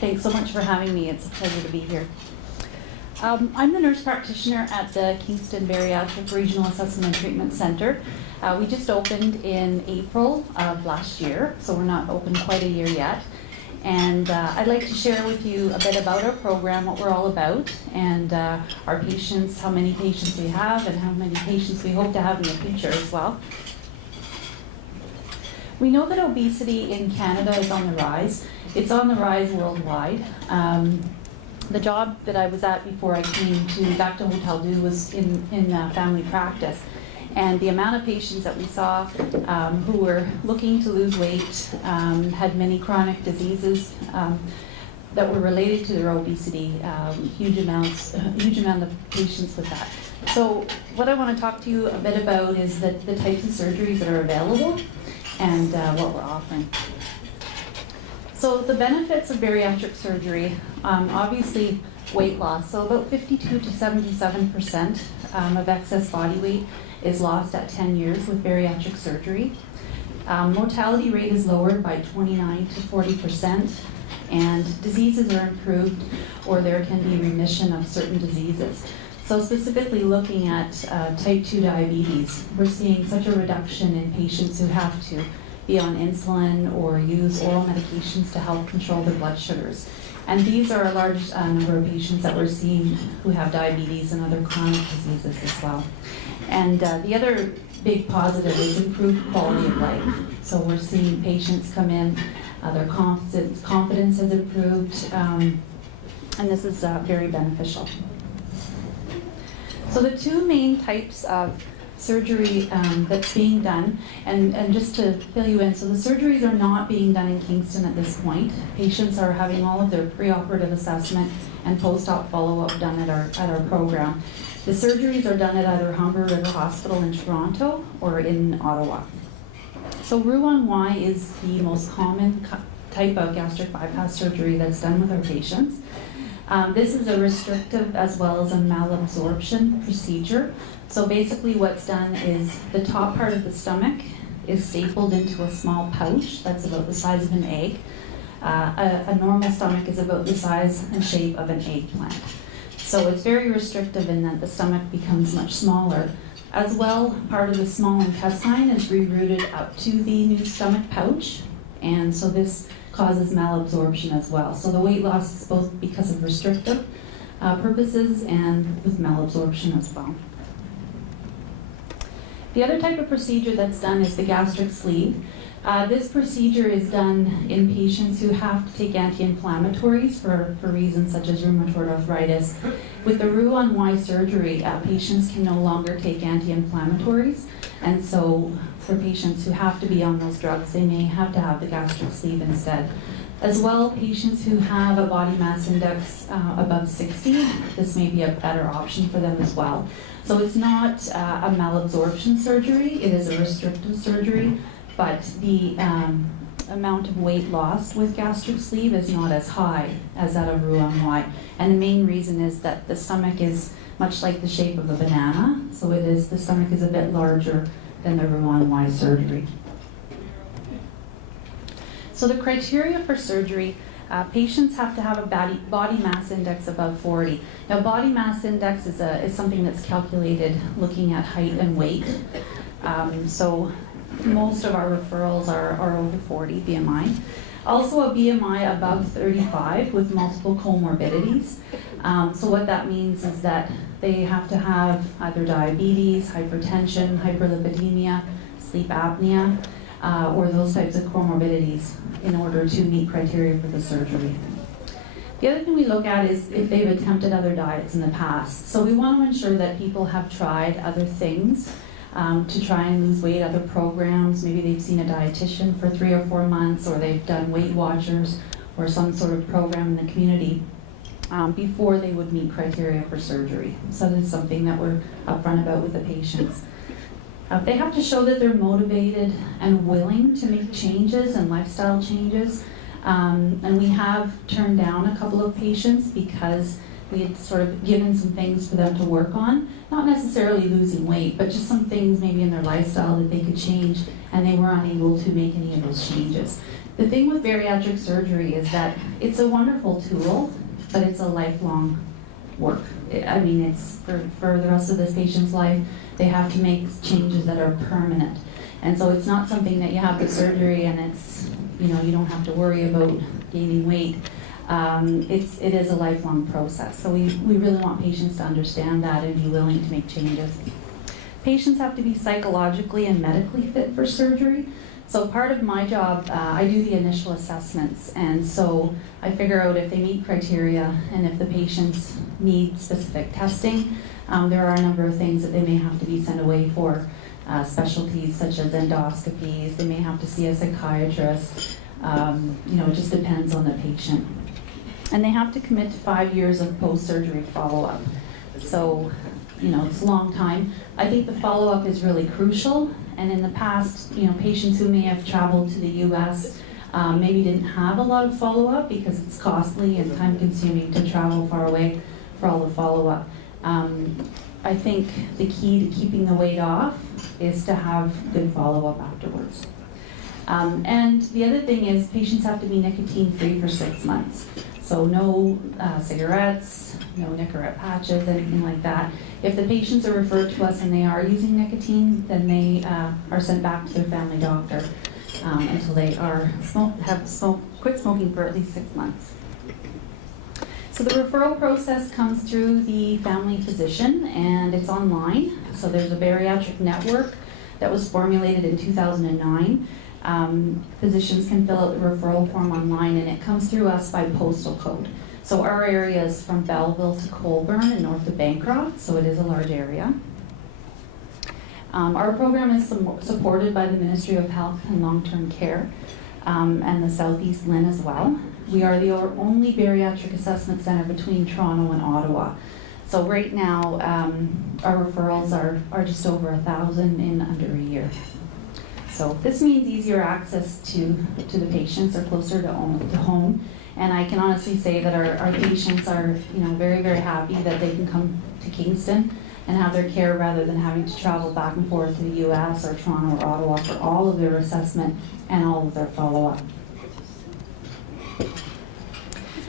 Thanks so much for having me. It's a pleasure to be here. I'm the nurse practitioner at the Kingston Bariatric Regional Assessment and Treatment Center. We just opened in April of last year, so we're not open quite a year yet. And I'd like to share with you a bit about our program, what we're all about, and our patients, how many patients we have, and how many patients we hope to have in the future as well. We know that obesity in Canada is on the rise. It's on the rise worldwide. The job that I was at before I came back to Hotel Dieu was in family practice. And the amount of patients that we saw who were looking to lose weight, had many chronic diseases that were related to their obesity, huge amount of patients with that. So what I want to talk to you a bit about is the types of surgeries that are available and what we're offering. So the benefits of bariatric surgery, obviously weight loss. So about 52 to 77% of excess body weight is lost at 10 years with bariatric surgery. Mortality rate is lowered by 29 to 40%, and diseases are improved, or there can be remission of certain diseases. So specifically looking at type 2 diabetes, we're seeing such a reduction in patients who have to be on insulin or use oral medications to help control their blood sugars. And these are a large number of patients that we're seeing who have diabetes and other chronic diseases as well. And the other big positive is improved quality of life. So we're seeing patients come in, their confidence has improved, and this is very beneficial. So the two main types of surgery that's being done, and just to fill you in, so the surgeries are not being done in Kingston at this point. Patients are having all of their preoperative assessment and post-op follow-up done at our program. The surgeries are done at either Humber River Hospital in Toronto or in Ottawa. So Roux-en-Y is the most common type of gastric bypass surgery that's done with our patients. This is a restrictive as well as a malabsorption procedure. So basically what's done is the top part of the stomach is stapled into a small pouch that's about the size of an egg. A normal stomach is about the size and shape of an eggplant. So it's very restrictive in that the stomach becomes much smaller. As well, part of the small intestine is rerouted up to the new stomach pouch, and so this causes malabsorption as well. So the weight loss is both because of restrictive purposes and with malabsorption as well. The other type of procedure that's done is the gastric sleeve. This procedure is done in patients who have to take anti-inflammatories for reasons such as rheumatoid arthritis. With the Roux-en-Y surgery, patients can no longer take anti-inflammatories, and so for patients who have to be on those drugs, they may have to have the gastric sleeve instead. As well, patients who have a body mass index above 60, this may be a better option for them as well. So it's not a malabsorption surgery, it is a restrictive surgery, but the amount of weight lost with gastric sleeve is not as high as that of Roux-en-Y. And the main reason is that the stomach is much like the shape of a banana, so the stomach is a bit larger than the Roux-en-Y surgery. So the criteria for surgery, patients have to have a body mass index above 40. Now body mass index is something that's calculated looking at height and weight. So most of our referrals are over 40 BMI. Also a BMI above 35 with multiple comorbidities. So what that means is that they have to have either diabetes, hypertension, hyperlipidemia, sleep apnea, or those types of comorbidities in order to meet criteria for the surgery. The other thing we look at is if they've attempted other diets in the past. So we want to ensure that people have tried other things to try and lose weight, other programs. Maybe they've seen a dietitian for 3 or 4 months, or they've done Weight Watchers or some sort of program in the community before they would meet criteria for surgery. So that's something that we're upfront about with the patients. They have to show that they're motivated and willing to make changes and lifestyle changes. And we have turned down a couple of patients because we had sort of given some things for them to work on, not necessarily losing weight, but just some things maybe in their lifestyle that they could change, and they were unable to make any of those changes. The thing with bariatric surgery is that it's a wonderful tool, but it's a lifelong work. I mean, it's for the rest of this patient's life, they have to make changes that are permanent. And so it's not something that you have the surgery and it's, you don't have to worry about gaining weight. It is a lifelong process. So we really want patients to understand that and be willing to make changes. Patients have to be psychologically and medically fit for surgery. So part of my job, I do the initial assessments, and so I figure out if they meet criteria and if the patients need specific testing. There are a number of things that they may have to be sent away for, specialties such as endoscopies. They may have to see a psychiatrist. It just depends on the patient. And they have to commit to 5 years of post-surgery follow-up. So, it's a long time. I think the follow-up is really crucial. And in the past, patients who may have traveled to the U.S. Maybe didn't have a lot of follow-up because it's costly and time-consuming to travel far away for all the follow-up. I think the key to keeping the weight off is to have good follow-up afterwards. And the other thing is patients have to be nicotine-free for 6 months. So no cigarettes, no Nicorette patches, anything like that. If the patients are referred to us and they are using nicotine, then they are sent back to their family doctor until they quit smoking for at least 6 months. So the referral process comes through the family physician and it's online. So there's a bariatric network that was formulated in 2009. Physicians can fill out the referral form online and it comes through us by postal code. So our area is from Belleville to Colborne and north of Bancroft, so it is a large area. Our program is supported by the Ministry of Health and Long-Term Care and the Southeast LHIN as well. We are the only bariatric assessment center between Toronto and Ottawa. So right now, our referrals are just over 1,000 in under a year. So this means easier access to the patients or closer to home. And I can honestly say that our patients are very, very happy that they can come to Kingston and have their care rather than having to travel back and forth to the US or Toronto or Ottawa for all of their assessment and all of their follow-up.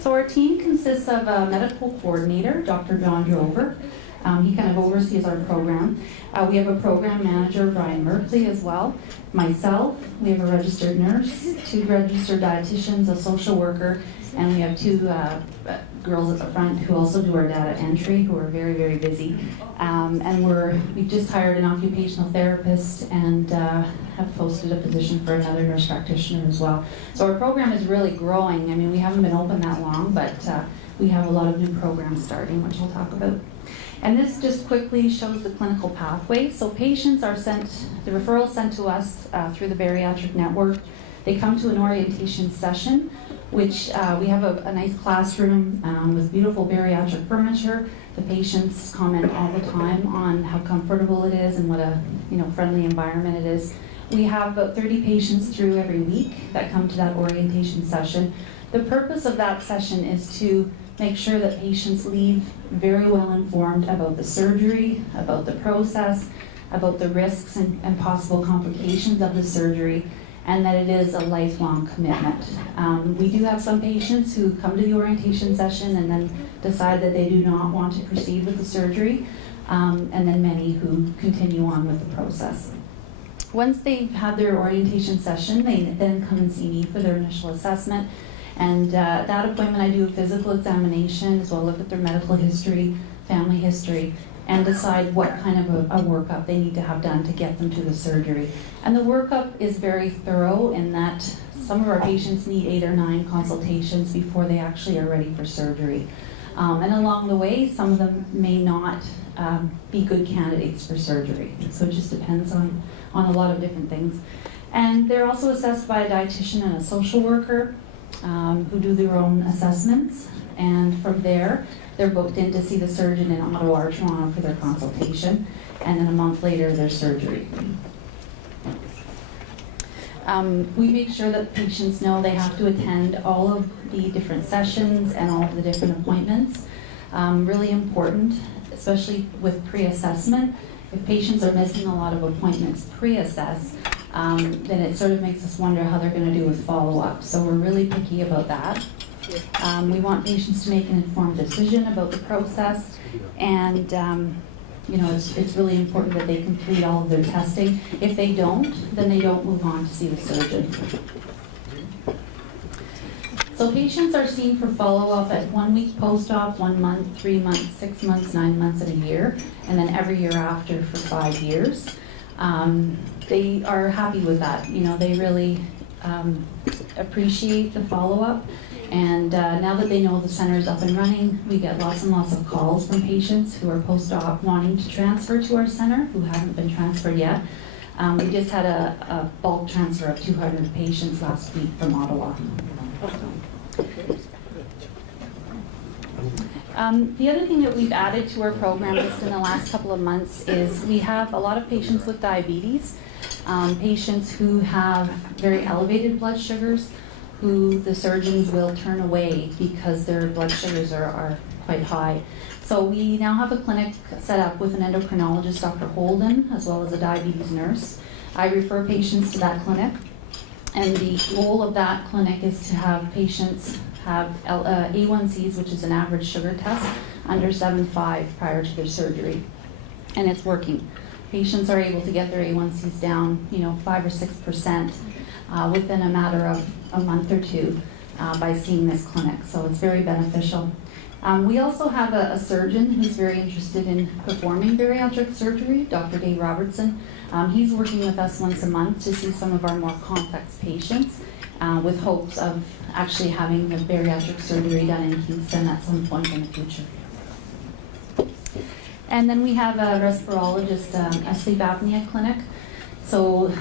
So our team consists of a medical coordinator, Dr. John Drover. He kind of oversees our program. We have a program manager, Brian Merkley, as well. Myself, we have a registered nurse, 2 registered dietitians, a social worker, and we have 2 girls at the front who also do our data entry, who are very, very busy. And we've just hired an occupational therapist and have posted a position for another nurse practitioner as well. So our program is really growing. I mean, we haven't been open that long, but we have a lot of new programs starting, which we'll talk about. And this just quickly shows the clinical pathway. So patients are the referral sent to us through the bariatric network. They come to an orientation session, which we have a nice classroom with beautiful bariatric furniture. The patients comment all the time on how comfortable it is and what a friendly environment it is. We have about 30 patients through every week that come to that orientation session. The purpose of that session is to make sure that patients leave very well informed about the surgery, about the process, about the risks and possible complications of the surgery, and that it is a lifelong commitment. We do have some patients who come to the orientation session and then decide that they do not want to proceed with the surgery, and then many who continue on with the process. Once they've had their orientation session, they then come and see me for their initial assessment. And that appointment, I do a physical examination as well, look at their medical history, family history, and decide what kind of a workup they need to have done to get them to the surgery. And the workup is very thorough in that some of our patients need 8 or 9 consultations before they actually are ready for surgery. And along the way, some of them may not be good candidates for surgery. So it just depends on a lot of different things. And they're also assessed by a dietitian and a social worker who do their own assessments. And from there, they're booked in to see the surgeon in Ottawa or Toronto for their consultation. And then a month later, their surgery. We make sure that patients know they have to attend all of the different sessions and all of the different appointments. Really important, especially with pre-assessment. If patients are missing a lot of appointments pre-assess, then it sort of makes us wonder how they're going to do with follow-up. So we're really picky about that. We want patients to make an informed decision about the process, and you know, it's really important that they complete all of their testing. If they don't, then they don't move on to see the surgeon. So patients are seen for follow-up at 1 week post-op, 1 month, 3 months, 6 months, 9 months, and a year, and then every year after for 5 years. They are happy with that. You know, they really appreciate the follow-up. And now that they know the center is up and running, we get lots and lots of calls from patients who are post-op wanting to transfer to our center, who haven't been transferred yet. We just had a bulk transfer of 200 patients last week from Ottawa. The other thing that we've added to our program just in the last couple of months is we have a lot of patients with diabetes, patients who have very elevated blood sugars, who the surgeons will turn away because their blood sugars are quite high. So we now have a clinic set up with an endocrinologist, Dr. Holden, as well as a diabetes nurse. I refer patients to that clinic, and the goal of that clinic is to have patients have A1Cs, which is an average sugar test, under 7.5 prior to their surgery. And it's working. Patients are able to get their A1Cs down, 5 or 6% within a matter of a month or two by seeing this clinic. So it's very beneficial. We also have a surgeon who's very interested in performing bariatric surgery, Dr. Dave Robertson. He's working with us once a month to see some of our more complex patients with hopes of actually having the bariatric surgery done in Kingston at some point in the future. And then we have a respirologist, a sleep apnea clinic. So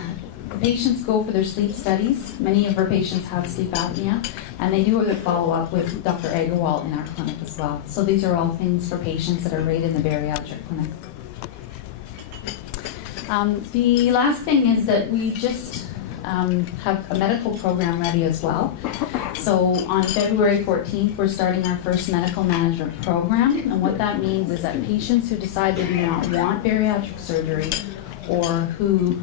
patients go for their sleep studies. Many of our patients have sleep apnea, and they do a follow-up with Dr. Agarwal in our clinic as well. So these are all things for patients that are right in the bariatric clinic. The last thing is that we just have a medical program ready as well. So on February 14th, we're starting our first medical management program. And what that means is that patients who decide they do not want bariatric surgery or who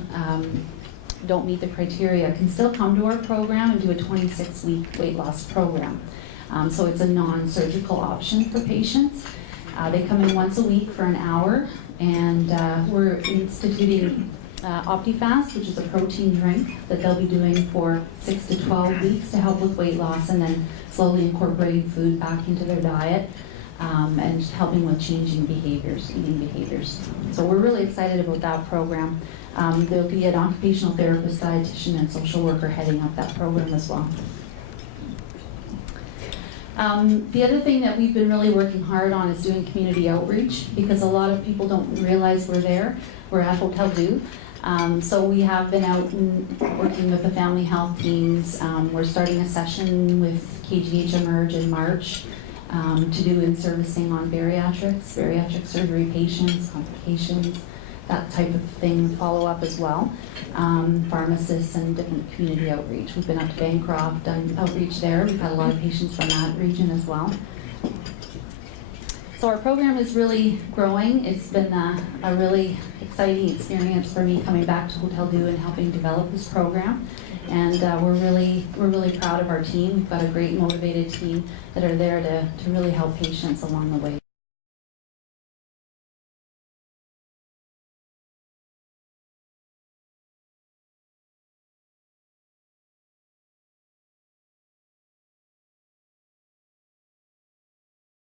don't meet the criteria can still come to our program and do a 26-week weight loss program. So it's a non-surgical option for patients. They come in once a week for an hour, and we're instituting OptiFast, which is a protein drink that they'll be doing for 6 to 12 weeks to help with weight loss, and then slowly incorporating food back into their diet and helping with changing behaviors, eating behaviors. So we're really excited about that program. There'll be an occupational therapist, dietitian, and social worker heading up that program as well. The other thing that we've been really working hard on is doing community outreach, because a lot of people don't realize we're there. We're at Hotel Dieu. So we have been out and working with the family health teams. We're starting a session with KGH Emerge in March to do in-servicing on bariatric surgery patients, complications, that type of thing, follow-up as well. Pharmacists and different community outreach. We've been up to Bancroft, done outreach there. We've had a lot of patients from that region as well. So our program is really growing. It's been a really exciting experience for me coming back to Hotel Dieu and helping develop this program. And we're really proud of our team. We've got a great motivated team that are there to really help patients along the way.